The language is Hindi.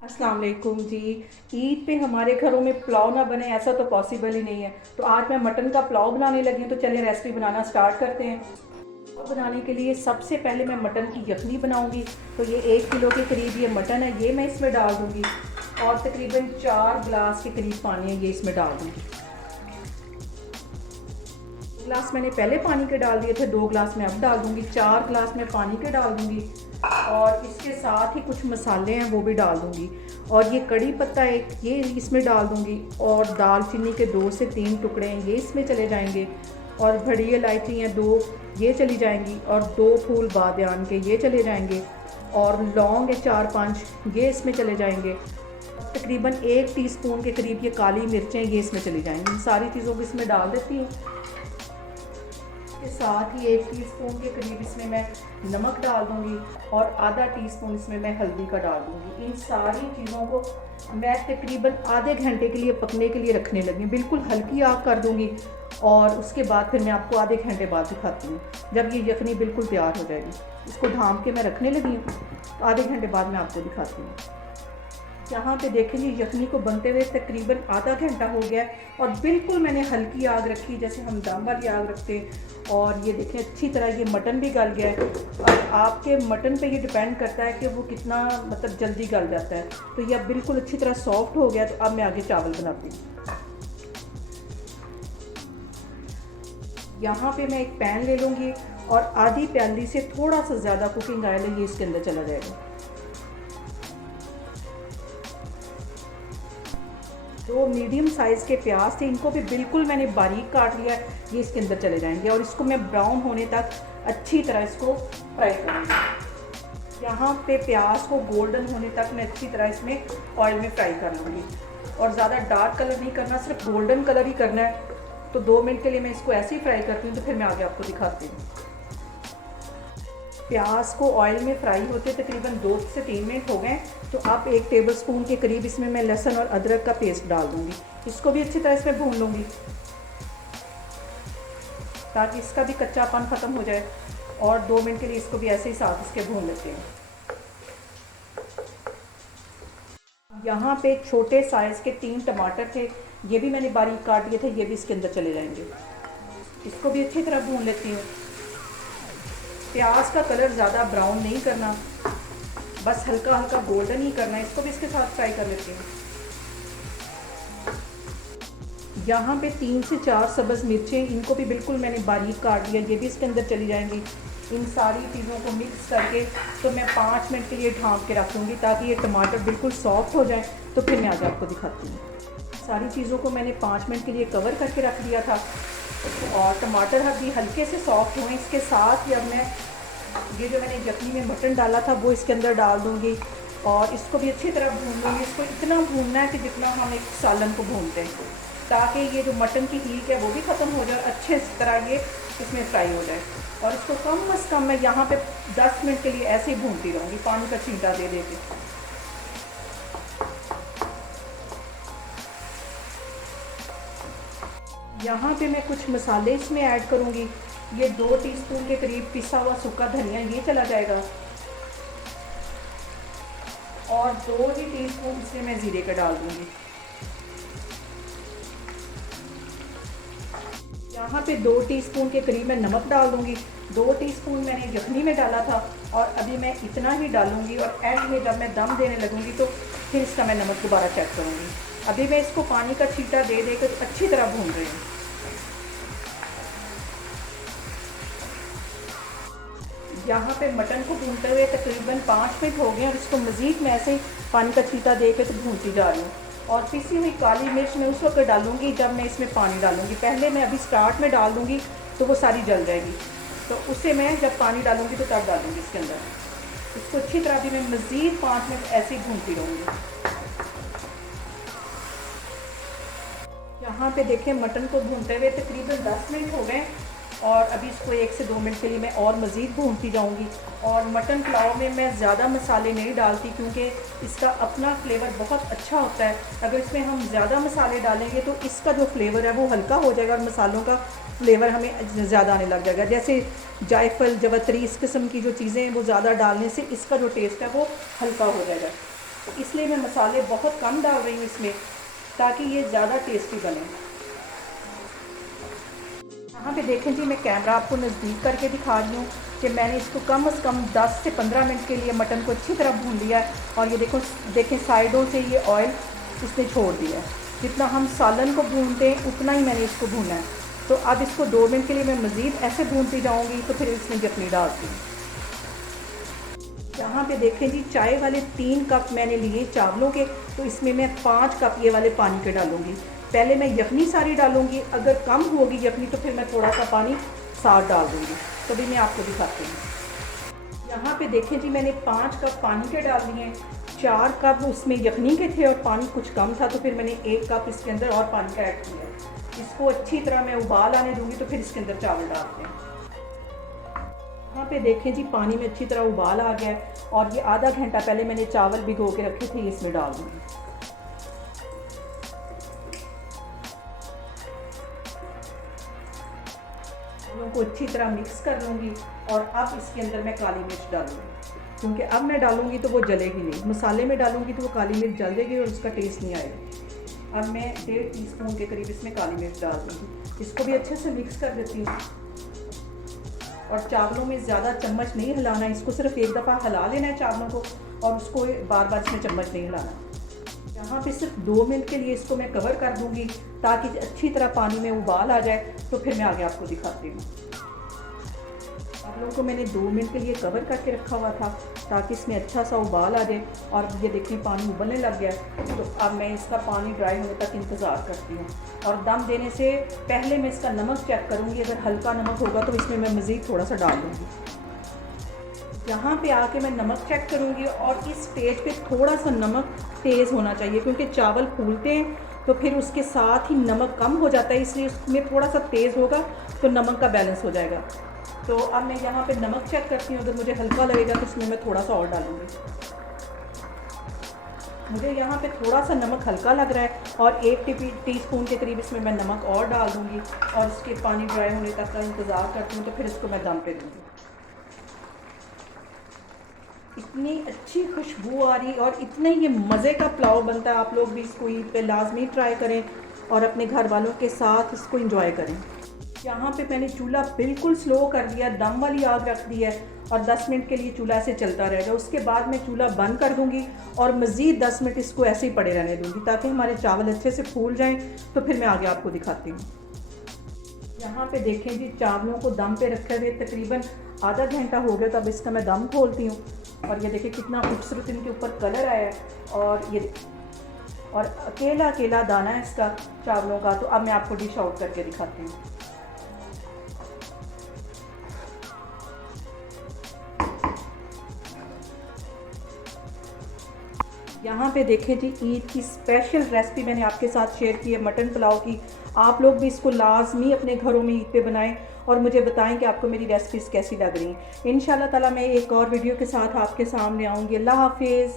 अस्सलाम वालेकुम जी। ईद पे हमारे घरों में पुलाव ना बने ऐसा तो पॉसिबल ही नहीं है। तो आज मैं मटन का पुलाव बनाने लगी हूँ, तो चलिए रेसिपी बनाना स्टार्ट करते हैं। पुलाव बनाने के लिए सबसे पहले मैं मटन की यखनी बनाऊंगी। तो ये 1 किलो के करीब ये मटन है, ये मैं इसमें डाल दूँगी और तकरीबन 4 गिलास के करीब पानी है, ये इसमें डाल दूँगी। गिलास मैंने पहले पानी के डाल दिए थे, 2 गिलास मैं अब डाल दूँगी। 4 गिलास मैं पानी के डाल दूँगी और इसके साथ ही कुछ मसाले हैं वो भी डाल दूँगी। और ये कड़ी पत्ता एक ये इसमें डाल दूँगी और दालचीनी के 2 से 3 टुकड़े हैं, ये इसमें चले जाएंगे। और बड़ी इलायची हैं 2, ये चली जाएंगी। और 2 फूल बादियान के ये चले जाएंगे। और लौंग है 4-5, ये इसमें चले जाएंगे। तकरीबन 1 टीस्पून के करीब ये काली मिर्चें ये इसमें चली जाएंगी। इन सारी चीज़ों को इसमें डाल देती हूँ। के साथ ही 1 टीस्पून के करीब इसमें मैं नमक डाल दूंगी और आधा टीस्पून इसमें मैं हल्दी का डाल दूंगी। इन सारी चीज़ों को मैं तकरीबन आधे घंटे के लिए पकने के लिए रखने लगी हूँ। बिल्कुल हल्की आग कर दूंगी और उसके बाद फिर मैं आपको आधे घंटे बाद दिखाती हूँ जब ये यखनी बिल्कुल तैयार हो जाएगी। इसको ढाँप के मैं रखने लगी हूँ, तो आधे घंटे बाद मैं आपको दिखाती हूँ। यहाँ पे देखेंगे यखनी को बनते हुए तकरीबन आधा घंटा हो गया है और बिल्कुल मैंने हल्की आग रखी, जैसे हम दम वाली आग रखते हैं। और ये देखें अच्छी तरह ये मटन भी गल गया है। और आपके मटन पे ये डिपेंड करता है कि वो कितना जल्दी गल जाता है। तो ये अब बिल्कुल अच्छी तरह सॉफ्ट हो गया। तो अब मैं आगे चावल बनाती हूँ। यहाँ पे मैं एक पैन ले लूँगी और आधी प्याली से थोड़ा सा ज़्यादा कुकिंग ऑयल है, ये इसके अंदर चला जाएगा। 2 मीडियम साइज़ के प्याज थे, इनको भी बिल्कुल मैंने बारीक काट लिया है, ये इसके अंदर चले जाएंगे। और इसको मैं ब्राउन होने तक अच्छी तरह इसको फ्राई करूँगी। यहाँ पे प्याज को गोल्डन होने तक मैं अच्छी तरह इसमें ऑयल में फ्राई कर लूँगी। और ज़्यादा डार्क कलर नहीं करना, सिर्फ गोल्डन कलर ही करना है। तो 2 मिनट के लिए मैं इसको ऐसे ही फ्राई करती हूँ, तो फिर मैं आगे आपको दिखाती हूँ। प्याज को ऑयल में फ्राई होते तकरीबन 2 से 3 मिनट हो गए। तो अब 1 टेबलस्पून के करीब इसमें मैं लहसुन और अदरक का पेस्ट डाल दूँगी। इसको भी अच्छी तरह इसमें भून लूँगी ताकि इसका भी कच्चापन ख़त्म हो जाए। और 2 मिनट के लिए इसको भी ऐसे ही साथ इसके भून लेते हैं। यहाँ पे छोटे साइज़ के 3 टमाटर थे, ये भी मैंने बारीक काट दिए थे, ये भी इसके अंदर चले जाएंगे। इसको भी अच्छी तरह भून लेती हूँ। प्याज का कलर ज़्यादा ब्राउन नहीं करना, बस हल्का हल्का गोल्डन ही करना है। इसको भी इसके साथ फ्राई कर लेती हूँ। यहाँ पे 3 से 4 सब्ज़ मिर्चें, इनको भी बिल्कुल मैंने बारीक काट दिया, ये भी इसके अंदर चली जाएंगी। इन सारी चीज़ों को मिक्स करके तो मैं 5 मिनट के लिए ढाँप के रखूँगी ताकि ये टमाटर बिल्कुल सॉफ्ट हो जाए। तो फिर मैं आज आपको दिखाती हूँ। सारी चीज़ों को मैंने 5 मिनट के लिए कवर करके रख दिया था और टमाटर अभी हल्के से सॉफ्ट हुए। इसके साथ ही अब मैं ये जो मैंने यखनी में मटन डाला था वो इसके अंदर डाल दूँगी और इसको भी अच्छी तरह भून लूँगी। इसको इतना भूनना है कि जितना हम एक सालन को भूनते हैं, ताकि ये जो मटन की हीट है वो भी ख़त्म हो जाए, अच्छे तरह ये इसमें फ्राई हो जाए। और इसको कम से कम मैं यहाँ पे 10 मिनट के लिए ऐसे ही भूनती रहूँगी, पानी का छींटा दे दे के। यहाँ पे मैं कुछ मसाले इसमें ऐड करूँगी। ये 2 टीस्पून के करीब पिसा हुआ सूखा धनिया ये चला जाएगा और 2 ही टीस्पून इसमें मैं ज़ीरे का डाल दूँगी। यहाँ पे 2 टीस्पून के करीब मैं नमक डाल दूँगी। 2 टीस्पून मैंने यखनी में डाला था और अभी मैं इतना ही डालूँगी। और एंड में जब मैं दम देने लगूँगी तो फिर इसका मैं नमक दोबारा चेक करूँगी। अभी मैं इसको पानी का छींटा दे दे कर अच्छी तरह भून रही हूँ। यहाँ पे मटन को भूनते हुए तकरीबन 5 मिनट हो गए और इसको मज़ीद मैं ऐसे ही पानी का छींटा दे के तो भूनती जा रही हूँ। और पिसी हुई काली मिर्च मैं उस वक्त डालूँगी जब मैं इसमें पानी डालूँगी। पहले मैं अभी स्टार्ट में डाल दूँगी तो वो सारी जल जाएगी, तो उसे मैं जब पानी डालूँगी तो तब डालूँगी इसके अंदर। इसको अच्छी तरह भी मैं मज़ीद 5 मिनट ऐसे ही भूनती रहूँगी। यहाँ पे देखें मटन को भूनते हुए तकरीबन 10 मिनट हो गए और अभी इसको 1 से 2 मिनट के लिए मैं और मज़ीद भूनती जाऊँगी। और मटन पुलाव में मैं ज़्यादा मसाले नहीं डालती क्योंकि इसका अपना फ्लेवर बहुत अच्छा होता है। अगर इसमें हम ज़्यादा मसाले डालेंगे तो इसका जो फ्लेवर है वो हल्का हो जाएगा और मसालों का फ्लेवर हमें ज़्यादा आने लग जाएगा। जैसे जायफल, जवतरी, इस किस्म की जो चीज़ें हैं वो ज़्यादा डालने से इसका जो टेस्ट है वो हल्का हो जाएगा। इसलिए मैं मसाले बहुत कम डाल रही हूँ इसमें, ताकि ये ज़्यादा टेस्टी बने। यहाँ पे देखें जी, मैं कैमरा आपको नज़दीक करके दिखा रही हूँ कि मैंने इसको कम से कम 10 से 15 मिनट के लिए मटन को अच्छी तरह भून लिया है। और ये देखो, देखें साइडों से ये ऑयल इसने छोड़ दिया है। जितना हम सालन को भूनते हैं उतना ही मैंने इसको भूना है। तो अब इसको 2 मिनट के लिए मैं मज़ीद ऐसे भूनती जाऊँगी, तो फिर इसमें यखनी डालती हूँ। यहाँ पे देखें जी, चाय वाले 3 कप मैंने लिए चावलों के, तो इसमें मैं 5 कप ये वाले पानी के डालूँगी। पहले मैं यखनी सारी डालूँगी, अगर कम होगी यखनी तो फिर मैं थोड़ा सा पानी साथ डाल दूँगी। तो भी मैं आपको दिखाती हूँ। यहाँ पे देखें जी, मैंने 5 कप पानी के डाल दिए हैं। 4 कप उसमें यखनी के थे और पानी कुछ कम था, तो फिर मैंने 1 कप इसके अंदर और पानी का ऐड किया। इसको अच्छी तरह मैं उबाल आने दूँगी, तो फिर इसके अंदर चावल डालते हैं। यहाँ पे देखें जी, पानी में अच्छी तरह उबाल आ गया है और ये आधा घंटा पहले मैंने चावल भिगो के रखे थे, इसमें डाल दूँगी। चावलों को अच्छी तरह मिक्स कर लूँगी और अब इसके अंदर मैं काली मिर्च डालूँगी, क्योंकि अब मैं डालूँगी तो वो जलेगी नहीं। मसाले में डालूँगी तो वो काली मिर्च जल देगी और उसका टेस्ट नहीं आएगा। अब मैं 1.5 टीस्पून के करीब इसमें काली मिर्च डाल दूँगी। इसको भी अच्छे से मिक्स कर देती हूँ। और चावलों में ज़्यादा चम्मच नहीं हिलाना, इसको सिर्फ एक दफ़ा हिला लेना है चावलों को, और उसको बार बार इसमें चम्मच नहीं हिलाना। यहाँ पे सिर्फ 2 मिनट के लिए इसको मैं कवर कर दूँगी, ताकि अच्छी तरह पानी में उबाल आ जाए। तो फिर मैं आगे आपको दिखाती हूँ। चावलों को मैंने 2 मिनट के लिए कवर करके रखा हुआ था, ताकि इसमें अच्छा सा उबाल आ जाए। और ये देखिए, पानी उबलने लग गया। तो अब मैं इसका पानी ड्राई होने तक इंतज़ार करती हूँ। और दम देने से पहले मैं इसका नमक चेक करूँगी। अगर हल्का नमक होगा तो इसमें मैं मज़ीद थोड़ा सा डाल दूँगी। यहाँ पे आके मैं नमक चेक करूँगी, और इस स्टेज पे थोड़ा सा नमक तेज़ होना चाहिए, क्योंकि चावल फूलते हैं तो फिर उसके साथ ही नमक कम हो जाता है, इसलिए उसमें थोड़ा सा तेज़ होगा तो नमक का बैलेंस हो जाएगा। तो अब मैं यहाँ पे नमक चेक करती हूँ। अगर मुझे हल्का लगेगा तो इसमें मैं थोड़ा सा और डालूँगी। मुझे यहाँ पे थोड़ा सा नमक हल्का लग रहा है, और 1 टीस्पून के करीब इसमें मैं नमक और डाल दूँगी। और इसके पानी ड्राई होने तक का इंतज़ार करती हूँ, तो फिर इसको मैं दम पे दूँगी। इतनी अच्छी खुशबू आ रही और इतने ये मज़े का पुलाव बनता है। आप लोग भी इसको ईद पे लाजमी ट्राई करें और अपने घर वालों के साथ इसको एंजॉय करें। यहाँ पे मैंने चूल्हा बिल्कुल स्लो कर दिया, दम वाली आग रख दी है, और 10 मिनट के लिए चूल्हा से चलता रहेगा। उसके बाद मैं चूल्हा बंद कर दूँगी और मज़ीद 10 मिनट इसको ऐसे ही पड़े रहने दूँगी, ताकि हमारे चावल अच्छे से फूल जाएँ। तो फिर मैं आगे आपको दिखाती हूँ। यहाँ पे देखें जी, चावलों को दम पे रखे हुए तकरीबन आधा घंटा हो गया। तब इसका मैं दम खोलती हूँ, और ये देखिए कितना खूबसूरत इनके ऊपर कलर आया है। और अकेला अकेला दाना है इसका चावलों का। तो अब मैं आपको डिश आउट करके दिखाती हूँ। यहाँ पे देखें जी, ईद की स्पेशल रेसिपी मैंने आपके साथ शेयर की है मटन पुलाव की। आप लोग भी इसको लाजमी अपने घरों में ईद पे बनाएं और मुझे बताएं कि आपको मेरी रेसिपीज़ कैसी लग रही हैं। इंशाल्लाह ताला मैं एक और वीडियो के साथ आपके सामने आऊँगी। अल्लाह हाफिज़।